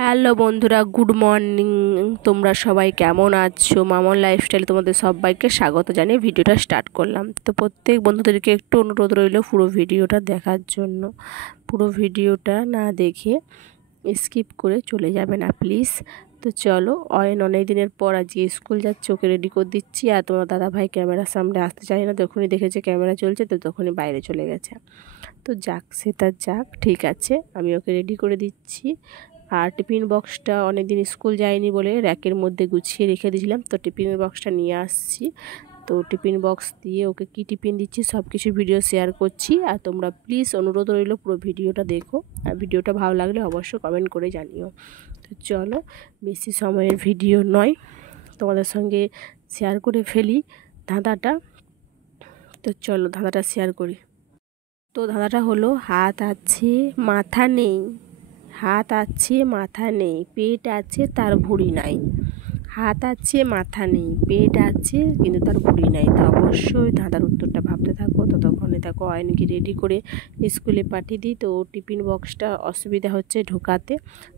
Hello বন্ধুরা, good morning. তোমরা সবাই কেমন আছো? মামন লাইফস্টাইলে তোমাদের সবাইকে স্বাগত জানিয়ে ভিডিওটা স্টার্ট করলাম। তো প্রত্যেক বন্ধুদেরকে একটু অনুরোধ রইল পুরো ভিডিওটা দেখার জন্য। পুরো ভিডিওটা না দেখে স্কিপ করে চলে যাবে না প্লিজ। তো চলো, অনেক দিনের পর আজকে স্কুল যাচ্ছে, ওকে রেডি করে দিচ্ছি। আর তোমার দাদাভাই ক্যামেরার সামনে আসতে চায় না, তখনই দেখেছে ক্যামেরা চলছে, তো তখনই বাইরে চলে গেছে। তো যাক, সে তার যাক, ঠিক আছে, আমি ওকে রেডি করে দিচ্ছি। আর টিফিন বক্সটা অনেক দিন স্কুল যায়নি বলে র্যাকের মধ্যে গুছিয়ে রেখে দিয়েছিলাম, তো টিফিন বক্সটা নিয়ে আসছি। তো টিফিন বক্স দিয়ে ওকে কি টিফিন দিচ্ছি সব কিছু ভিডিও শেয়ার করছি। আর তোমরা প্লিজ অনুরোধ রইল পুরো ভিডিওটা দেখো, আর ভিডিওটা ভালো লাগলে অবশ্যই কমেন্ট করে জানিও। তো চলো, বেশি সময়ের ভিডিও নয়, তোমাদের সঙ্গে শেয়ার করে ফেলি ধাঁধাটা। তো চলো ধাঁধাটা শেয়ার করি। তো ধাঁধাটা হলো, হাত আছে মাথা নেই, হাত আছে মাথা নেই, পেট আছে তার ভুঁড়ি নাই। হাত আছে মাথা নেই, পেট আছে কিন্তু তার ভুঁড়ি নাই। তো অবশ্যই ধাঁধার উত্তরটা ভাবতে থাকো। ততক্ষণে দেখো অয়নকে রেডি করে স্কুলে পাঠিয়ে দিই। তো টিফিন বক্সটা অসুবিধা হচ্ছে ঢোকাতে,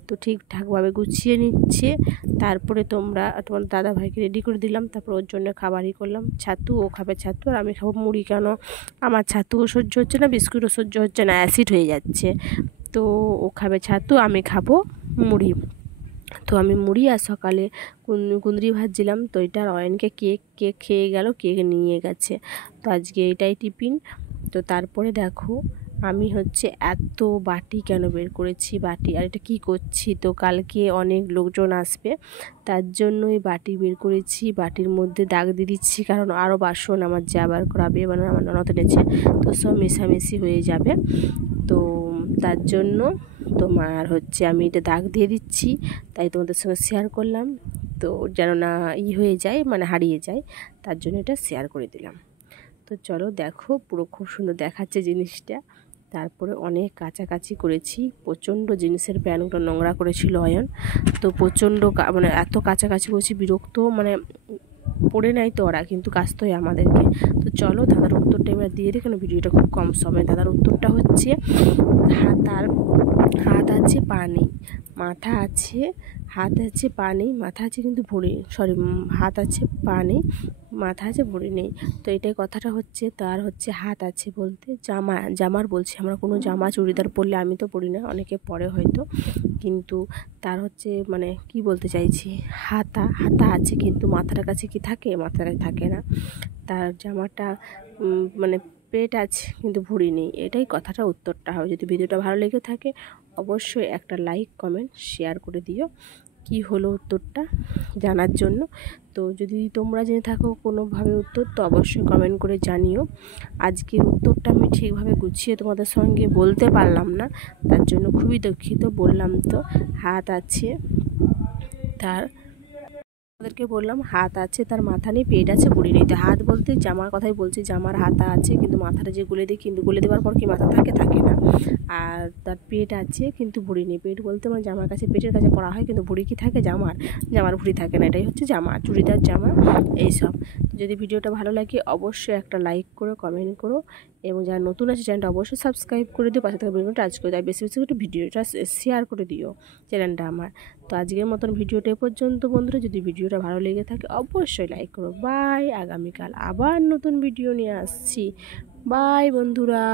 তো ঠিকঠাকভাবে গুছিয়ে নিচ্ছে। তারপরে তোমার দাদাভাইকে রেডি করে দিলাম। তারপর ওর জন্য খাবারই করলাম, ছাতু। ও খাবে ছাতু আর আমি খাবো মুড়ি। কেন, আমার ছাতুও সহ্য হচ্ছে না, বিস্কুটও সহ্য হচ্ছে না, অ্যাসিড হয়ে যাচ্ছে। তো ও খাবে ছাতু, আমি খাবো মুড়ি। তো আমি মুড়ি আর সকালে কুঁদরি ভাজছিলাম, তো এটা অয়নকে কেক খেয়ে গেল, কেক নিয়ে গেছে। তো আজকে এটাই টিফিন। তো তারপরে দেখো আমি এত বাটি কেন বের করেছি, বাটি আর এটা কী করছি, তো কালকে অনেক লোকজন আসবে, তার জন্যই বাটি বের করেছি। বাটির মধ্যে দাগ দিয়ে দিচ্ছি, কারণ আরও বাসন আমার যা বার করাবে, মানে আমার ননদ এনেছে, তো সব মেশামেশি হয়ে যাবে। তো তার জন্য তোমার আমি এটা দাগ দিয়ে দিচ্ছি, তাই তোমাদের সঙ্গে শেয়ার করলাম। তো যেন না হয়ে যায়, মানে হারিয়ে যায়, তার জন্য এটা শেয়ার করে দিলাম। তো চলো দেখো, পুরো খুব সুন্দর দেখাচ্ছে জিনিসটা। তারপরে অনেক কাছাকাছি করেছি, প্রচণ্ড জিনিসের ব্যাগটা নোংরা করেছিল অয়ন। তো প্রচণ্ড মানে এত কাছাকাছি করেছি, বিরক্ত, মানে পড়ে নাই তো ওরা, কিন্তু কাজতে হয় আমাদেরকে। তো চলো দাদার উত্তরটা এবার দিয়ে দিই, কারণ ভিডিওটা খুব কম সময়। দাদার উত্তরটা হচ্ছে, হাত আছে পা নেই, মাথা আছে, হাত আছে পা নেই, মাথা আছে কিন্তু ভুঁড়ি, হাত আছে পা নেই, মাথা আছে ভুঁড়ি নেই। তো এটাই কথাটা হচ্ছে। তার হাত আছে বলতে জামার বলছি, আমরা কোনো জামা চুড়িদার পরলে, আমি তো পরি না, অনেকে পরে হয়তো, কিন্তু তার মানে কি বলতে চাইছি, হাতা আছে কিন্তু মাথার কাছে কি থাকে, মাথার কাছে থাকে না। তার জামাটা মানে পেট আছে কিন্তু ভুঁড়ি নেই, এটাই কথাটা উত্তরটা হবে। যদি ভিডিওটা ভালো লেগে থাকে অবশ্যই একটা লাইক কমেন্ট শেয়ার করে দিও কি হলো উত্তরটা জানার জন্য। তো যদি তোমরা জেনে থাকো কোনোভাবে উত্তর, তো অবশ্যই কমেন্ট করে জানিও। আজকের উত্তরটা আমি ঠিকভাবে গুছিয়ে তোমাদের সঙ্গে বলতে পারলাম না, তার জন্য খুবই দুঃখিত। বললাম তো হাত আছে, তাদেরকে বললাম হাত আছে তার মাথা নেই, পেট আছে ভুঁড়ি নেই। তো হাত বলতে জামার কথাই বলছি, জামার হাতা আছে কিন্তু মাথাটা যে গুলে দিই, কিন্তু গুলে দেওয়ার পর কি মাথা থাকে না। আর তার পেট আছে কিন্তু ভুঁড়ি নেই, পেট বলতে মানে জামার কাছে, পেটের কাছে পরা হয়, কিন্তু ভুঁড়ি কি থাকে, জামার ভুঁড়ি থাকে না। এটাই হচ্ছে জামা, চুড়িদার জামা এইসব। যদি ভিডিওটা ভালো লাগে অবশ্যই একটা লাইক করো, কমেন্ট করো, এবং যারা নতুন আছে চ্যানেলটা অবশ্যই সাবস্ক্রাইব করে দিও, পাশে থাকা বেল বাটনটা টাচ করে দিও, বেশি বেশি করে ভিডিওটা শেয়ার করে দিও চ্যানেলটা আমার। তো আজকের মতন ভিডিওটা এ পর্যন্ত বন্ধুরা। যদি ভিডিওটা ভালো লেগে থাকে অবশ্যই লাইক করো। বাই, আগামীকাল আবার নতুন ভিডিও নিয়ে আসছি। বাই বন্ধুরা।